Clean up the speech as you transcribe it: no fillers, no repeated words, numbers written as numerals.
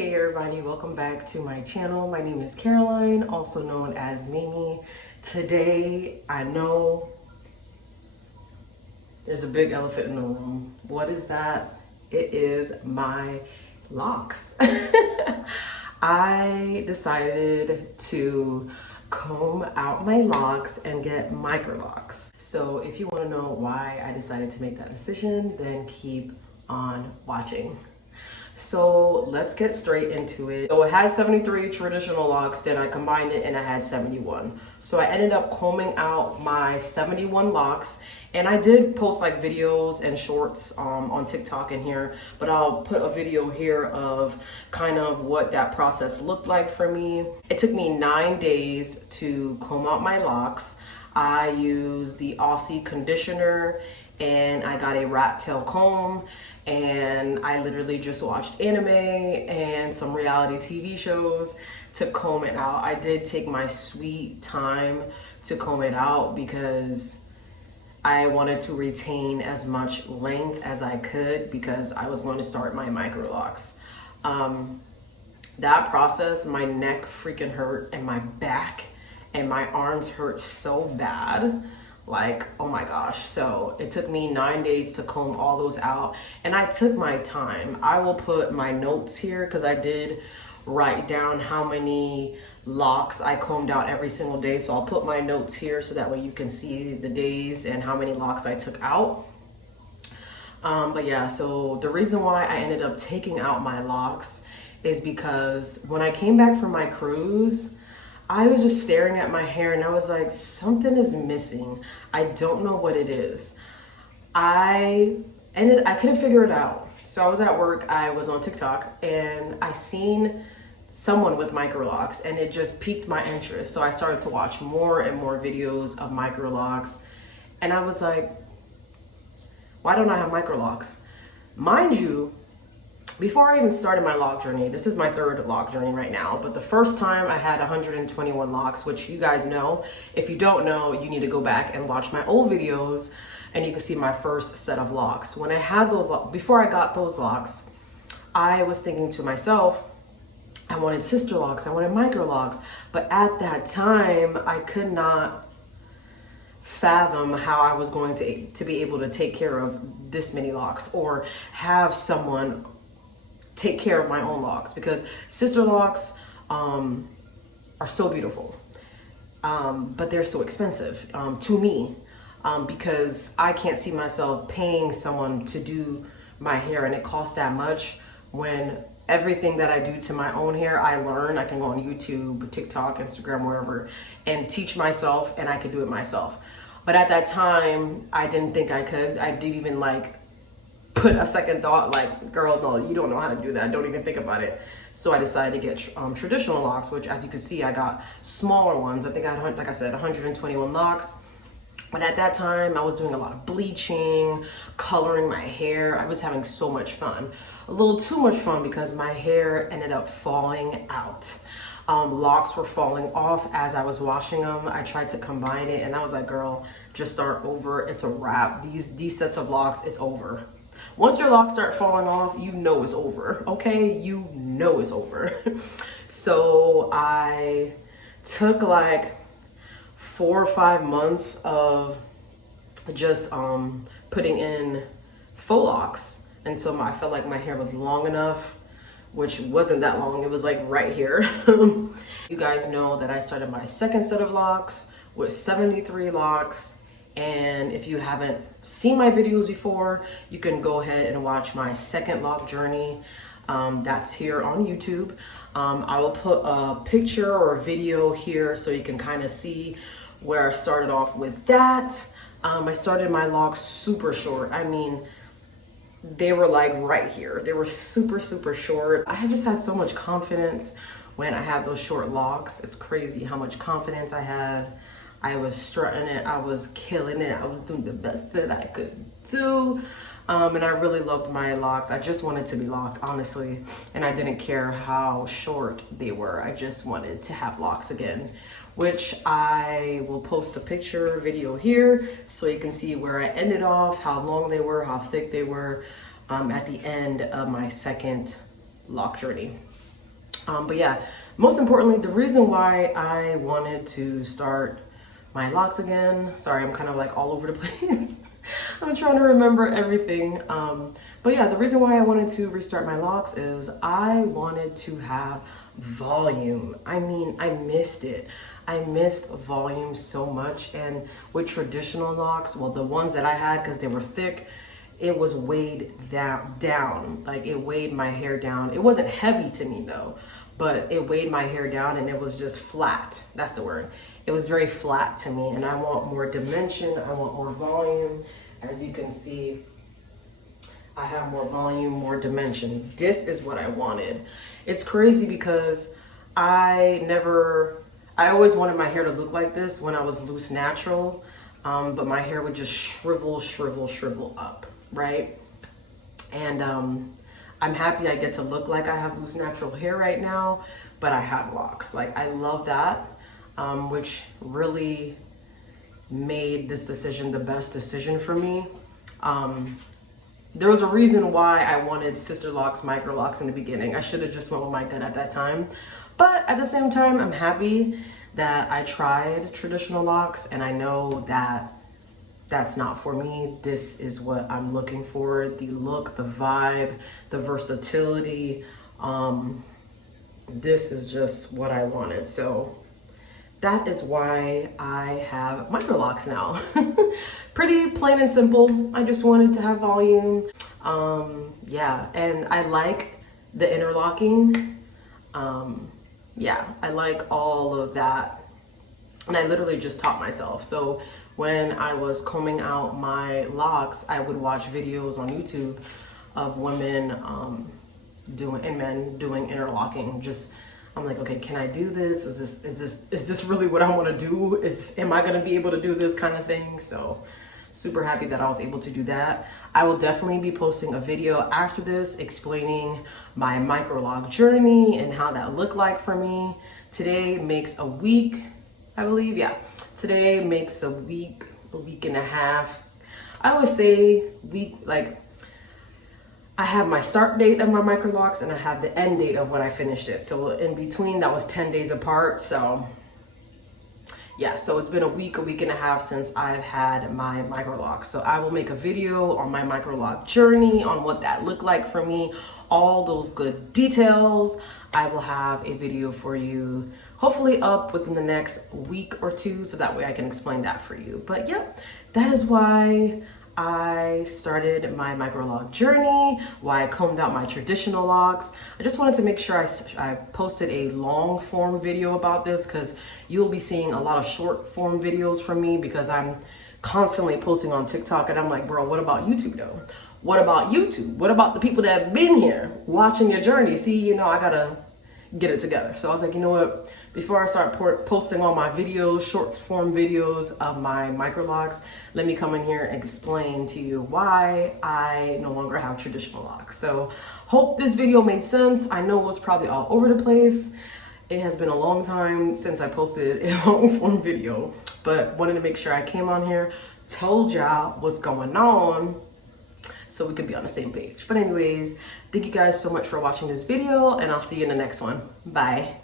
Hey everybody, welcome back to my channel. My name is Caroline, also known as Mimi. Today, I know there's a big elephant in the room. What is that? It is my locks. I decided to comb out my locks and get Microlocs. So if you want to know why I decided to make that decision, then keep on watching. So let's get straight into it. So it had 73 traditional locks, then I combined it and I had 71. So I ended up combing out my 71 locks, and I did post like videos and shorts on TikTok in here, but I'll put a video here of kind of what that process looked like for me. It took me 9 days to comb out my locks. I used the Aussie conditioner and I got a rat tail comb, and I literally just watched anime and some reality TV shows to comb it out. I did take my sweet time to comb it out because I wanted to retain as much length as I could because I was going to start my microlocs. That process, my neck freaking hurt and my back and my arms hurt so bad. Like, oh my gosh. So it took me 9 days to comb all those out, and I took my time. I will put my notes here because I did write down how many locks I combed out every single day. So I'll put my notes here so that way you can see the days and how many locks I took out. But yeah, so the reason why I ended up taking out my locks is because when I came back from my cruise, I was just staring at my hair and I was like, something is missing. I don't know what it is. I couldn't figure it out. So I was at work, I was on TikTok, and I seen someone with microlocs and it just piqued my interest. So I started to watch more and more videos of microlocs, and I was like, why don't I have microlocs? Mind you, before I even started my lock journey, this is my third lock journey right now, but the first time I had 121 locks, which you guys know. If you don't know, you need to go back and watch my old videos and you can see my first set of locks. When I had those, before I got those locks, I was thinking to myself, I wanted sister locks, I wanted microlocs, but at that time, I could not fathom how I was going to be able to take care of this many locks or have someone take care of my own locks, because sister locks are so beautiful, but they're so expensive to me, because I can't see myself paying someone to do my hair and it costs that much when everything that I do to my own hair, I learn. I can go on YouTube, TikTok, Instagram, wherever, and teach myself, and I could do it myself. But at that time, I didn't think I could. I didn't even put a second thought, like, girl, no, you don't know how to do that. Don't even think about it. So I decided to get traditional locks, which, as you can see, I got smaller ones. I think I had, like I said, 121 locks. But at that time, I was doing a lot of bleaching, coloring my hair. I was having so much fun. A little too much fun because my hair ended up falling out. Locks were falling off as I was washing them. I tried to combine it, and I was like, girl, just start over. It's a wrap. These sets of locks, it's over. Once your locks start falling off, you know it's over, okay? You know it's over. So I took like 4 or 5 months of just putting in faux locks until I felt like my hair was long enough, which wasn't that long. It was like right here. You guys know that I started my second set of locks with 73 locks. And if you haven't seen my videos before, you can go ahead and watch my second lock journey. That's here on YouTube. I will put a picture or a video here so you can kind of see where I started off with that. I started my locks super short. I mean, they were like right here. They were super, super short. I just had so much confidence when I had those short locks. It's crazy how much confidence I had. I was strutting it, I was killing it, I was doing the best that I could do. And I really loved my locks. I just wanted to be locked, honestly. And I didn't care how short they were. I just wanted to have locks again, which I will post a picture video here so you can see where I ended off, how long they were, how thick they were at the end of my second lock journey. But yeah, most importantly, the reason why I wanted to start my locks again, sorry, I'm kind of like all over the place. I'm trying to remember everything. But yeah, the reason why I wanted to restart my locks is I wanted to have volume. I mean, I missed it. I missed volume so much. And with traditional locks, well, the ones that I had, because they were thick, it was weighed down. Like it weighed my hair down. It wasn't heavy to me though, but it weighed my hair down and it was just flat. That's the word. It was very flat to me, and I want more dimension. I want more volume. As you can see, I have more volume, more dimension. This is what I wanted. It's crazy because I always wanted my hair to look like this when I was loose natural, but my hair would just shrivel up, right? And I'm happy I get to look like I have loose natural hair right now, but I have locks. Like I love that, which really made this decision the best decision for me. There was a reason why I wanted Sister Locs, Microlocs in the beginning. I should have just went with my gut at that time. But at the same time, I'm happy that I tried traditional locks, and I know that that's not for me. This is what I'm looking for. The look, the vibe, the versatility. This is just what I wanted. So that is why I have Microlocs now. Pretty plain and simple. I just wanted to have volume. Yeah, and I like the interlocking. Yeah, I like all of that. And I literally just taught myself. So when I was combing out my locks, I would watch videos on YouTube of women and men doing interlocking. I'm like, okay, can I do this? Is this really what I want to do? Am I gonna be able to do this kind of thing? So super happy that I was able to do that. I will definitely be posting a video after this explaining my microloc journey and how that looked like for me. Today makes a week, I believe. Yeah, today makes a week and a half. I always say week, like I have my start date of my microlocs and I have the end date of when I finished it. So in between, that was 10 days apart. So yeah, so it's been a week and a half since I've had my microloc. So I will make a video on my microloc journey, on what that looked like for me, all those good details. I will have a video for you, hopefully up within the next week or two, so that way I can explain that for you. But yep, that is why I started my microloc journey, why I combed out my traditional locks. I just wanted to make sure I posted a long form video about this, because you'll be seeing a lot of short form videos from me, because I'm constantly posting on TikTok, and I'm like, bro, what about YouTube though? What about YouTube? What about the people that have been here watching your journey? See, I gotta get it together. So I was like, you know what? Before I start posting all my videos, short form videos of my microlocs, let me come in here and explain to you why I no longer have traditional locks. So hope this video made sense. I know it was probably all over the place. It has been a long time since I posted a long form video, but wanted to make sure I came on here, told y'all what's going on, so we could be on the same page. But anyways, thank you guys so much for watching this video, and I'll see you in the next one. Bye.